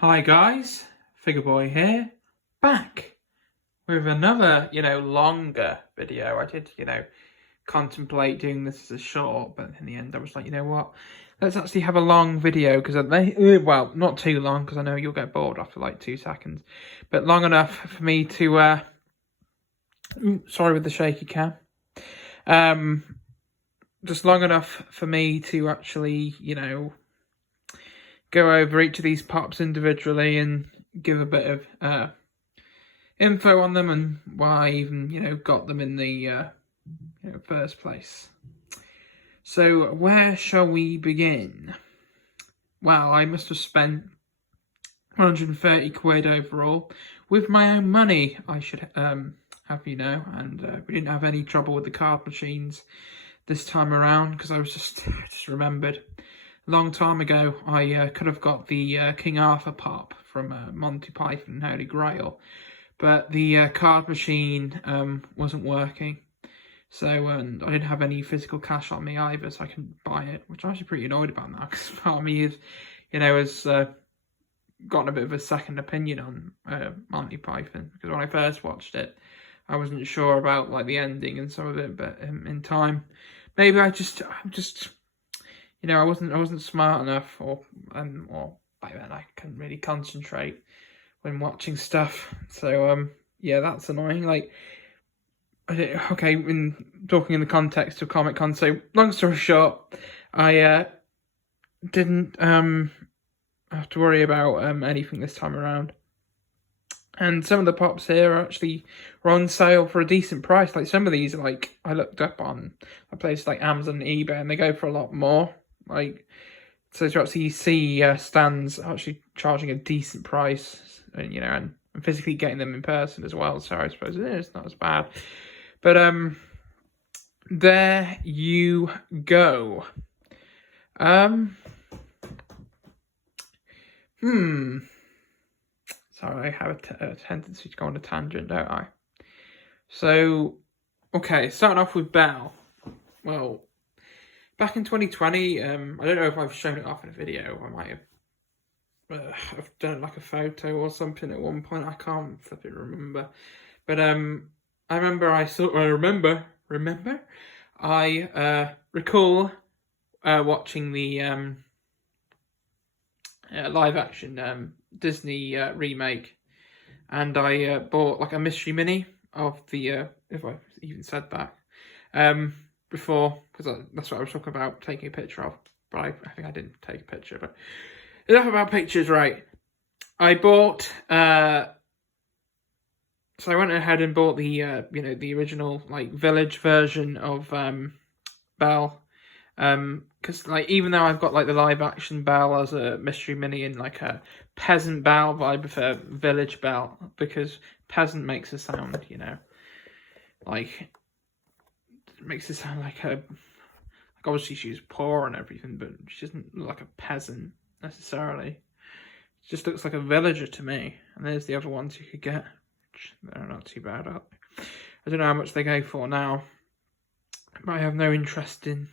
Hi guys, Figure-Boi here, back with another, longer video. I did, contemplate doing this as a short, but in the end I was like, you know what, let's actually have a long video, because well, not too long, because I know you'll get bored after like 2 seconds, but long enough for me to, sorry with the shaky cam, just long enough for me to actually, go over each of these pops individually and give a bit of info on them and why I even, got them in the first place. So where shall we begin? Well, I must have spent 130 quid overall with my own money, I should have you know, and we didn't have any trouble with the card machines this time around, because I was just remembered a long time ago I could have got the King Arthur pop from Monty Python and Holy Grail, but the card machine wasn't working, so and I didn't have any physical cash on me either, so I couldn't buy it, which I'm actually pretty annoyed about now, because part of me is, has gotten a bit of a second opinion on Monty Python, because when I first watched it I wasn't sure about like the ending and some of it, but in time maybe I'm just I wasn't smart enough, or back then I couldn't really concentrate when watching stuff. So yeah, that's annoying. Like, okay, in talking in the context of Comic Con. So long story short, I didn't have to worry about anything this time around. And some of the pops here are actually on sale for a decent price. Like some of these, like I looked up on a place like Amazon and eBay, and they go for a lot more. Like, so to actually see stands actually charging a decent price, and physically getting them in person as well. So I suppose it's not as bad. But there you go. Sorry, I have a tendency to go on a tangent, don't I? So, okay, starting off with Belle. Well, back in 2020, I don't know if I've shown it off in a video. I might have done like a photo or something at one point. I can't flipping remember. But I remember I recall watching the live action Disney remake, and I bought like a mystery mini of the if I even said that before, because that's what I was talking about taking a picture of, but I think I didn't take a picture. But enough about pictures, right? I bought so I went ahead and bought the the original like village version of Belle, because like even though I've got like the live action Belle as a mystery mini and like a peasant Belle, but I prefer village Belle, because peasant makes it sound, like it makes it sound like obviously she's poor and everything, but she doesn't look like a peasant necessarily. She just looks like a villager to me. And there's the other ones you could get, which they're not too bad. I don't know how much they go for now, but I have no interest in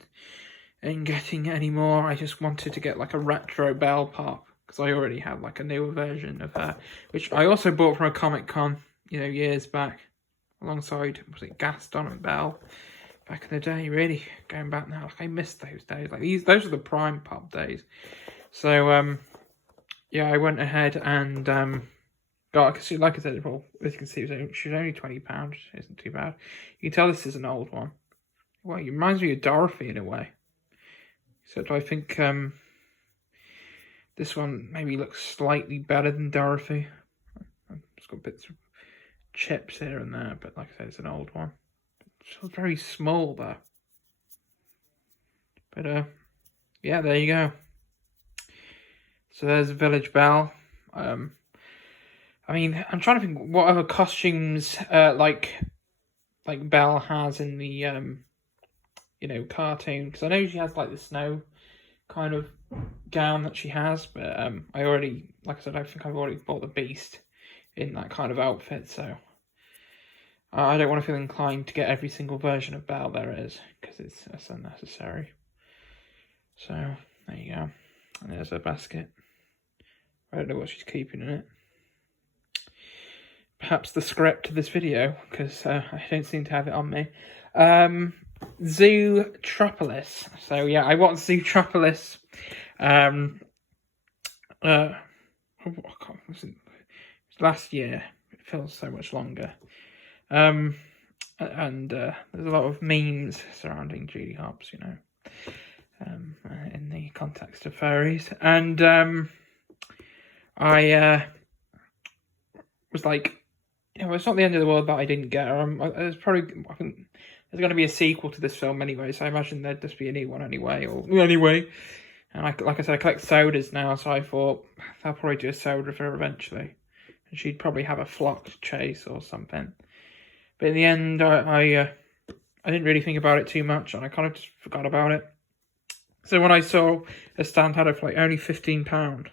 getting any more. I just wanted to get like a retro Belle pop, because I already had like a newer version of her, which I also bought from a Comic Con, years back, alongside, was it Gaston and Belle back in the day. Really going back now, like I miss those days. Like those are the prime pop days. So yeah, I went ahead and got, because like I said, well, as you can see, she's only £20. Isn't too bad. You can tell this is an old one. Well, it reminds me of Dorothy in a way. Except I think this one maybe looks slightly better than Dorothy. It's got bits of chips here and there, but like I said, it's an old one. It's very small though. But yeah, there you go. So there's Village Belle. I mean, I'm trying to think what other costumes like Belle has in the cartoon, because I know she has like the snow kind of gown that she has, but I already, like I said, I think I've already bought the Beast in that kind of outfit, so I don't want to feel inclined to get every single version of Belle there is, because it's unnecessary. So there you go, and there's a basket. I don't know what she's keeping in it. Perhaps the script to this video, because I don't seem to have it on me. Zootropolis. So yeah, I watched Zootropolis. Last year. It feels so much longer. And there's a lot of memes surrounding Judy Hopps, you know, in the context of furries. And I was like, you know, it's not the end of the world that I didn't get her. There's probably, I think, there's going to be a sequel to this film anyway, so I imagine there'd just be a new one anyway. And like I said, I collect sodas now, so I thought I'll probably do a soda for her eventually. And she'd probably have a flock chase or something. But in the end, I didn't really think about it too much, and I kind of just forgot about it. So when I saw a stand had it for like only £15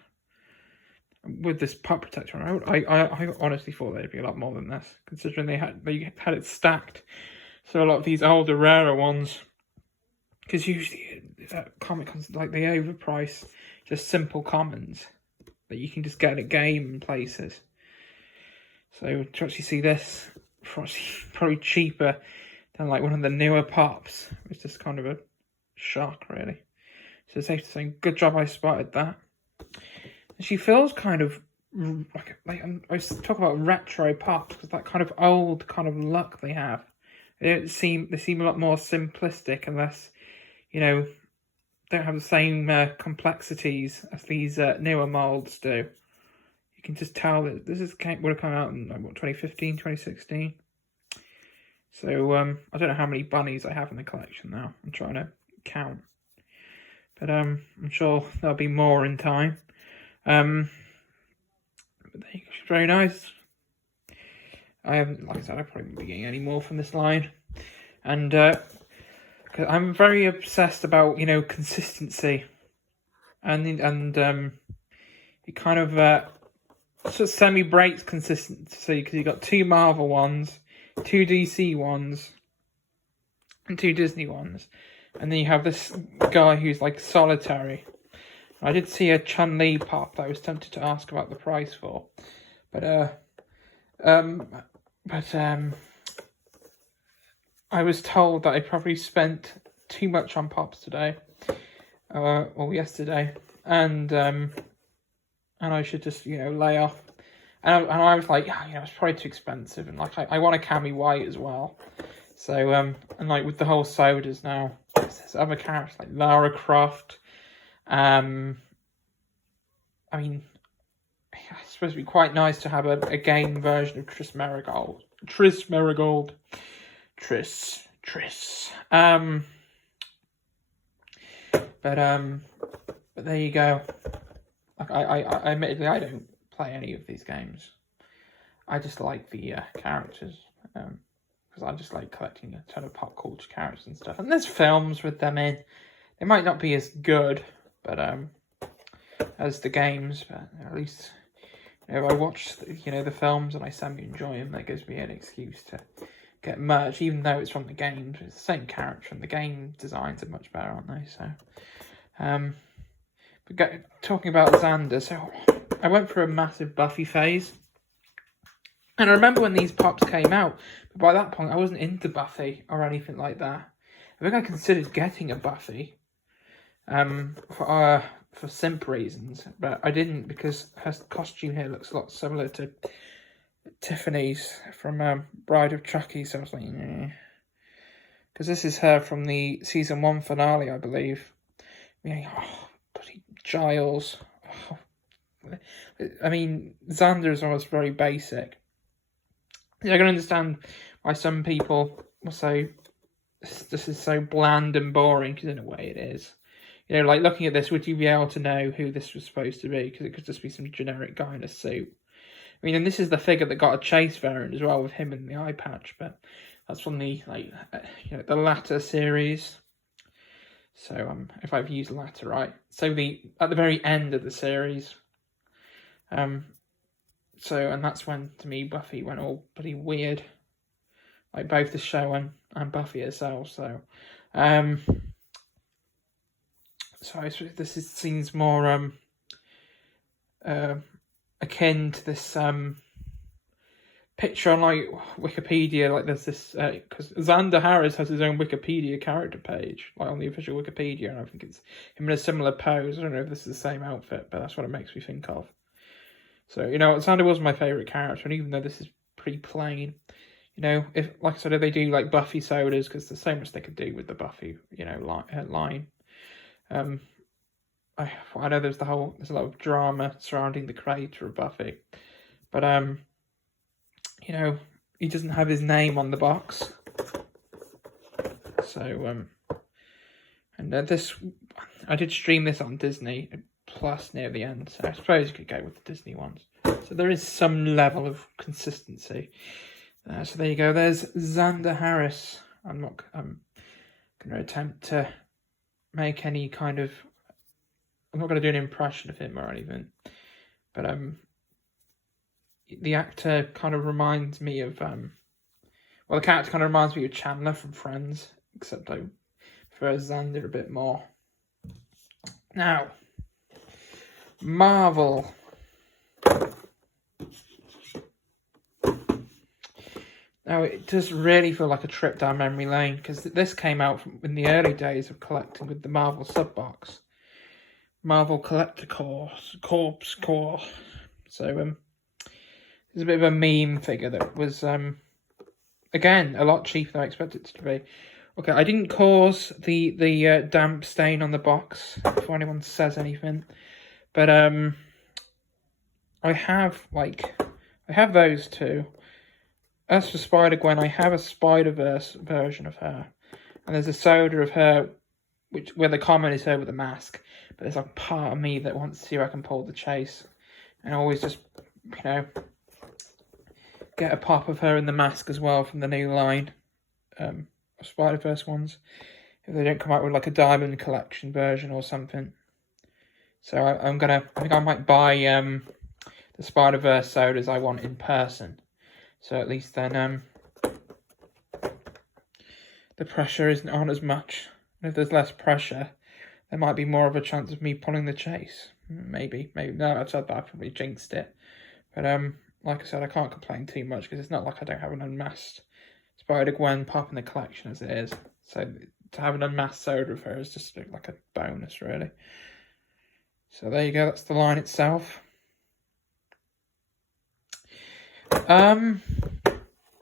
with this pop protector, I honestly thought they'd be a lot more than this, considering they had it stacked. So a lot of these older, rarer ones, because usually Comic Cons, like, they overprice just simple commons that you can just get at a game and places. So to actually see this, probably cheaper than like one of the newer pops, it's just kind of a shock, really. So it's safe to say, good job I spotted that. And she feels kind of like I talk about retro pops, because that kind of old kind of look they have. They seem a lot more simplistic and less, you know, don't have the same complexities as these newer molds do. You can just tell that this would have come out in like, what, 2015, 2016. So I don't know how many bunnies I have in the collection now. I'm trying to count, but I'm sure there'll be more in time. But she's very nice. I haven't, like I said, I'll probably be getting any more from this line, and cause I'm very obsessed about, you know, consistency, and it kind of sort of semi-breaks consistency, because you've got 2 Marvel ones, 2 DC ones, and 2 Disney ones, and then you have this guy who's like solitary. I did see a Chun-Li pop that I was tempted to ask about the price for, but I was told that I probably spent too much on pops today, or yesterday, and I should just, you know, lay off. And I was like, yeah, you know, it's probably too expensive, and like I want a cami white as well. So and like with the whole sodas now, there's other characters like Lara Croft. I mean, it's supposed to be quite nice to have a game version of Triss Merigold. But there you go. Like I admittedly, I don't play any of these games. I just like the characters, because I just like collecting a ton of pop culture characters and stuff. And there's films with them in. They might not be as good, but as the games, but at least, you know, if I watch, you know, the films and I semi-enjoy them, that gives me an excuse to get merch, even though it's from the games. It's the same character, and the game designs are much better, aren't they? So, but talking about Xander, so I went through a massive Buffy phase, and I remember when these pops came out, but by that point I wasn't into Buffy or anything like that. I think I considered getting a Buffy, for simp reasons, but I didn't, because her costume here looks a lot similar to Tiffany's from Bride of Chucky, so I was like, because this is her from the season 1 finale, I believe. Bloody Giles. I mean, Xander is almost very basic. I can understand why some people will say this is so bland and boring, because in a way it is. You know, like looking at this, would you be able to know who this was supposed to be? Because it could just be some generic guy in a suit. I mean, and this is the figure that got a chase variant as well, with him in the eye patch, but that's from the you know, the latter series. So if I've used latter right, so at the very end of the series. So, and that's when, to me, Buffy went all pretty weird, like both the show and Buffy herself. So, this seems more akin to this picture on like Wikipedia. Like there's this because Xander Harris has his own Wikipedia character page, like on the official Wikipedia, and I think it's him in a similar pose. I don't know if this is the same outfit, but that's what it makes me think of. So Xander was my favourite character, and even though this is pretty plain, if like I said, if they do like Buffy sodas, because there's so much they could do with the Buffy line. I know there's a lot of drama surrounding the creator of Buffy, but he doesn't have his name on the box. So and this, I did stream this on Disney Plus near the end, so I suppose you could go with the Disney ones. So there is some level of consistency. So there you go. There's Xander Harris. I'm not going to attempt to make any kind of. I'm not going to do an impression of him or anything, but the actor kind of reminds me of the character kind of reminds me of Chandler from Friends, except I prefer Xander a bit more. Now, Marvel. Now, it does really feel like a trip down memory lane, because this came out in the early days of collecting with the Marvel sub-box. Marvel Collector Corps. So, there's a bit of a meme figure that was, again, a lot cheaper than I expected it to be. Okay, I didn't cause the damp stain on the box, before anyone says anything. But, I have those two. As for Spider-Gwen, I have a Spider-Verse version of her. And there's a soda of her, where the common is her with a mask. But there's a part of me that wants to see if I can pull the chase. And I always just, get a pop of her in the mask as well from the new line of Spider-Verse ones. If they don't come out with like a Diamond Collection version or something. So I think I might buy the Spider-Verse sodas I want in person. So at least then the pressure isn't on as much. And if there's less pressure, there might be more of a chance of me pulling the chase. Maybe. No, I've said that. I probably jinxed it. But like I said, I can't complain too much, because it's not like I don't have an unmasked Spider-Gwen pop in the collection as it is. So to have an unmasked soda of her is just like a bonus, really. So there you go. That's the line itself.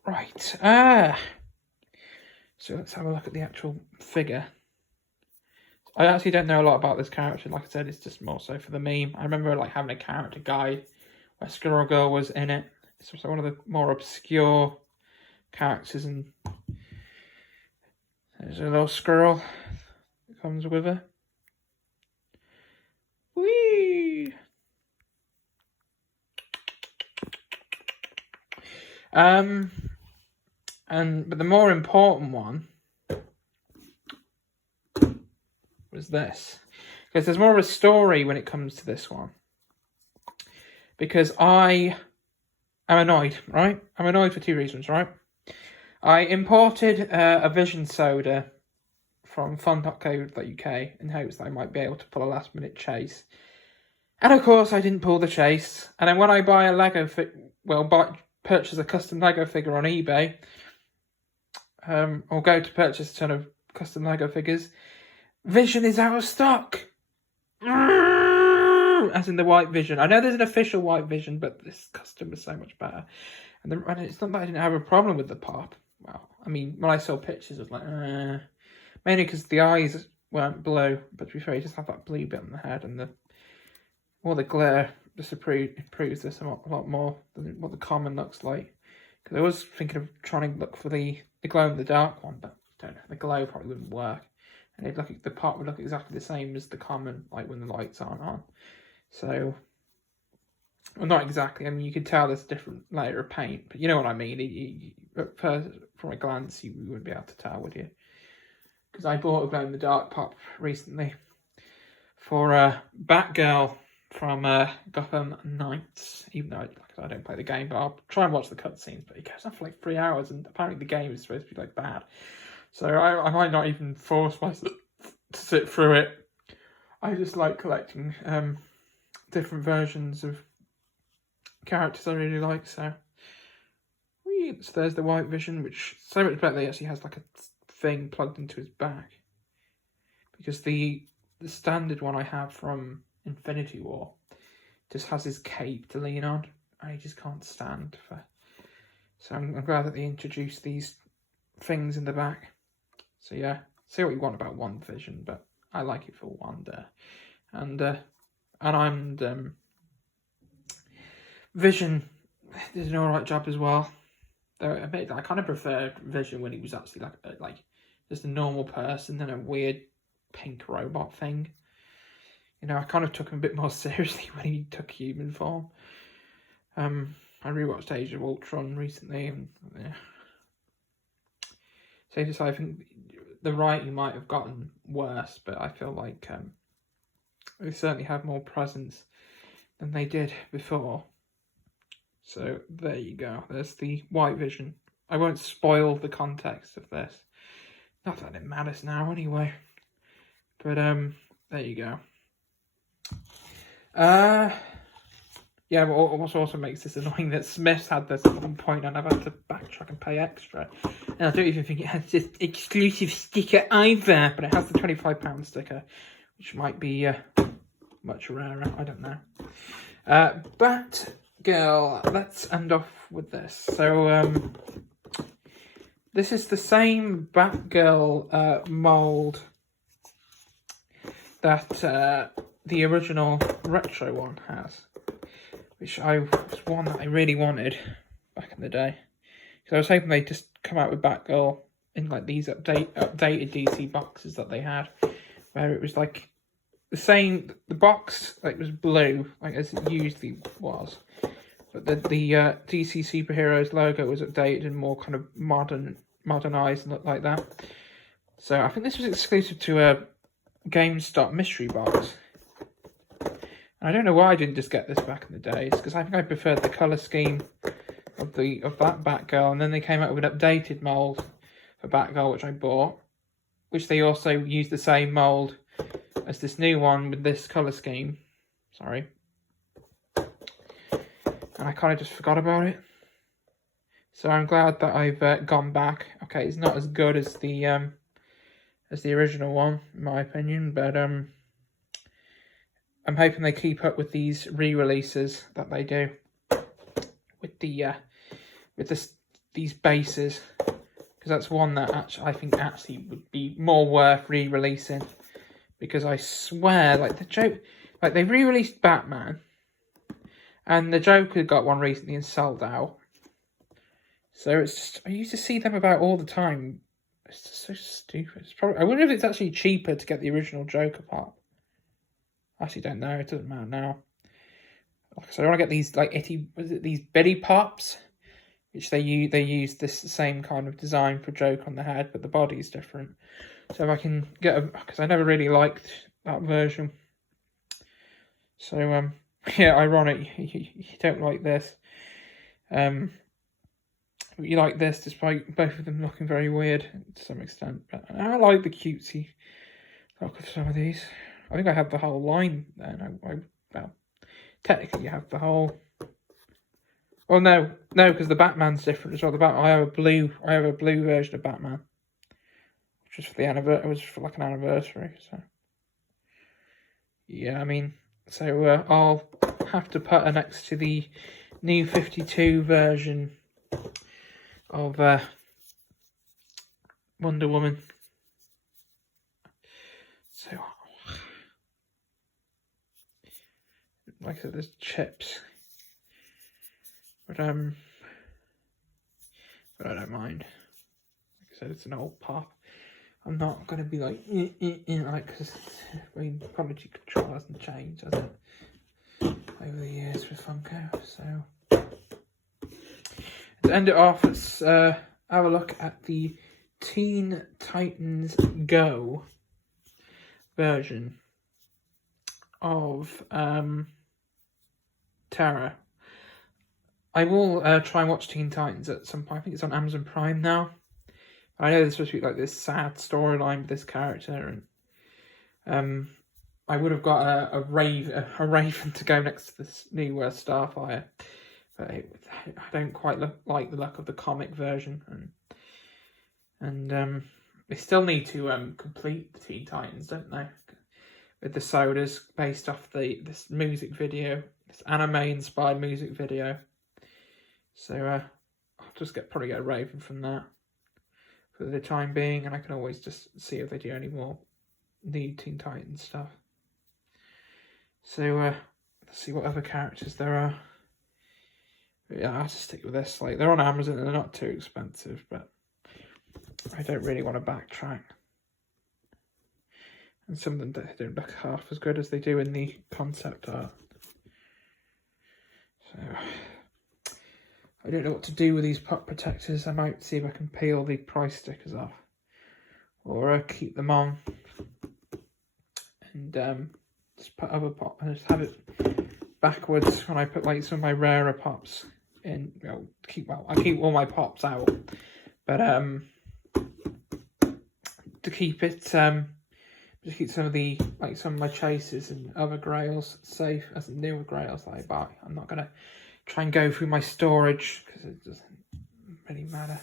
Right. So let's have a look at the actual figure. I actually don't know a lot about this character. Like I said, it's just more so for the meme. I remember having a character guide where Squirrel Girl was in it. It's one of the more obscure characters, and there's a little squirrel that comes with her. Whee! But the more important one was this, because there's more of a story when it comes to this one. Because I am annoyed, right? I'm annoyed for two reasons, right? I imported a Vision soda from fun.co.uk in hopes that I might be able to pull a last minute chase. And of course I didn't pull the chase. And then when I buy a purchase a custom Lego figure on eBay, or go to purchase a ton of custom Lego figures, Vision is out of stock. As in the white Vision. I know there's an official white Vision, but this custom is so much better. And it's not that I didn't have a problem with the pop. Well, I mean, when I saw pictures, I was like, mainly because the eyes weren't blue. But to be fair, you just have that blue bit on the head, and the glitter just improves this a lot more than what the common looks like. Because I was thinking of trying to look for the glow-in-the-dark one, but I don't know, the glow probably wouldn't work. And the pot would look exactly the same as the common, like when the lights aren't on. So, well, not exactly. I mean, you could tell there's a different layer of paint, but you know what I mean. From a glance, you wouldn't be able to tell, would you? Because I bought a glow-in-the-dark pop recently for Batgirl from Gotham Knights. Even though I don't play the game, but I'll try and watch the cutscenes. But it goes on for like 3 hours, and apparently the game is supposed to be like bad. So I might not even force myself to sit through it. I just like collecting different versions of characters I really like. So there's the White Vision, which so much better. He actually has like a thing plugged into his back, because the standard one I have from Infinity War just has his cape to lean on. I just can't stand for. So I'm glad that they introduced these things in the back. So yeah, say what you want about One Vision, but I like it for Wanda, and Vision did an alright job as well. I kind of preferred Vision when he was actually like just a normal person than a weird pink robot thing. You know, I kind of took him a bit more seriously when he took human form. I rewatched Age of Ultron recently, and safe to say, I think the writing might have gotten worse, but I feel like they certainly have more presence than they did before. So there you go. There's the White Vision. I won't spoil the context of this. Not that it matters now anyway. But there you go. Yeah, but what also makes this annoying that Smiths had this at one point and I've had to backtrack and pay extra. And I don't even think it has this exclusive sticker either, but it has the £25 sticker, which might be much rarer. I don't know. Batgirl, let's end off with this. So this is the same Batgirl mould that the original retro one has, which was one that I really wanted back in the day. Because I was hoping they'd just come out with Batgirl in like these updated DC boxes that they had, where it was like the same, the box like was blue, like as it usually was, but the DC Superheroes logo was updated and more kind of modernized and looked like that. So I think this was exclusive to a GameStop mystery box. And I don't know why I didn't just get this back in the days, because I think I preferred the colour scheme of that Batgirl, and then they came out with an updated mould for Batgirl, which I bought, which they also used the same mould as this new one with this colour scheme. Sorry. And I kind of just forgot about it. So I'm glad that I've gone back. Okay, it's not as good as the original one, in my opinion, but I'm hoping they keep up with these re-releases that they do with these bases, because that's one that I think would be more worth re-releasing, because I swear, like they re-released Batman, and the Joker got one recently and sold out. So it's just, I used to see them about all the time. It's just so stupid. I wonder if it's actually cheaper to get the original Joker part. I actually don't know. It doesn't matter now. So I want to get these these Betty Pops, which they use this same kind of design for Joker on the head, but the body's different. So if I can get because I never really liked that version. So yeah, ironic. You don't like this. You like this, despite both of them looking very weird to some extent. But I like the cutesy look of some of these. I think I have the whole line then. Well, technically you have the whole. Well, no, because the Batman's different as well. I have a blue version of Batman, which was for the anniversary. It was for like an anniversary. So yeah, I mean, so I'll have to put her next to the new 52 version of Wonder Woman. So, like I said, there's chips, but I don't mind. Like I said, it's an old pop. I'm not gonna be like because quality control hasn't changed, has it, over the years with Funko? So to end it off, let's have a look at the Teen Titans Go version of Terra. I will try and watch Teen Titans at some point. I think it's on Amazon Prime now. I know there's supposed to be like this sad storyline with this character, and I would have got a raven to go next to this new Starfire, but I don't quite like the look of the comic version, and they still need to complete the Teen Titans, don't they? With the sodas based off this music video, this anime-inspired music video. So I'll just probably get a raven from that for the time being, and I can always just see if they do any more new Teen Titans stuff. So let's see what other characters there are. But yeah, I'll just stick with this. Like, they're on Amazon and they're not too expensive, but I don't really want to backtrack. And some of them don't look half as good as they do in the concept art. So I don't know what to do with these pop protectors. I might see if I can peel the price stickers off, or keep them on, and just put other pop and just have it backwards when I put like some of my rarer pops in. I keep all my pops out, but to keep it just keep some of the some of my chases and other grails safe as newer grails that I buy. I'm not gonna try and go through my storage because it doesn't really matter.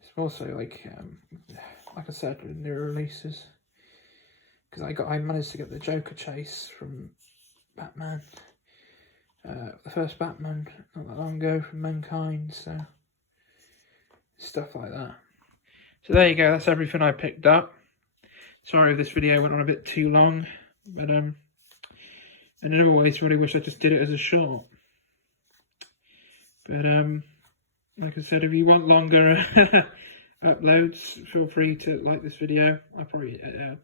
It's also like I said, with new releases, because I managed to get the Joker chase from Batman, the first Batman not that long ago from Mankind, so stuff like that. So there you go, that's everything I picked up. Sorry if this video went on a bit too long, but in other ways, really wish I just did it as a short. But like I said, if you want longer uploads, feel free to like this video. I'll probably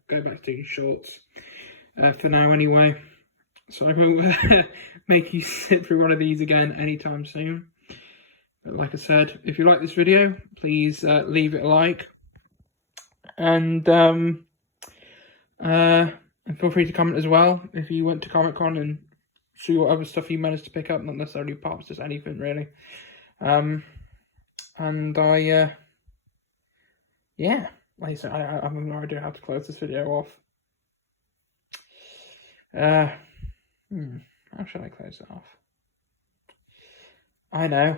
go back to doing shorts for now anyway. So I won't make you sit through one of these again anytime soon. But like I said, if you like this video, please leave it a like. And feel free to comment as well if you went to Comic-Con and see what other stuff you managed to pick up, not necessarily pops, just anything really. And yeah, like I said, I have no idea how to close this video off. How should I close it off? I know.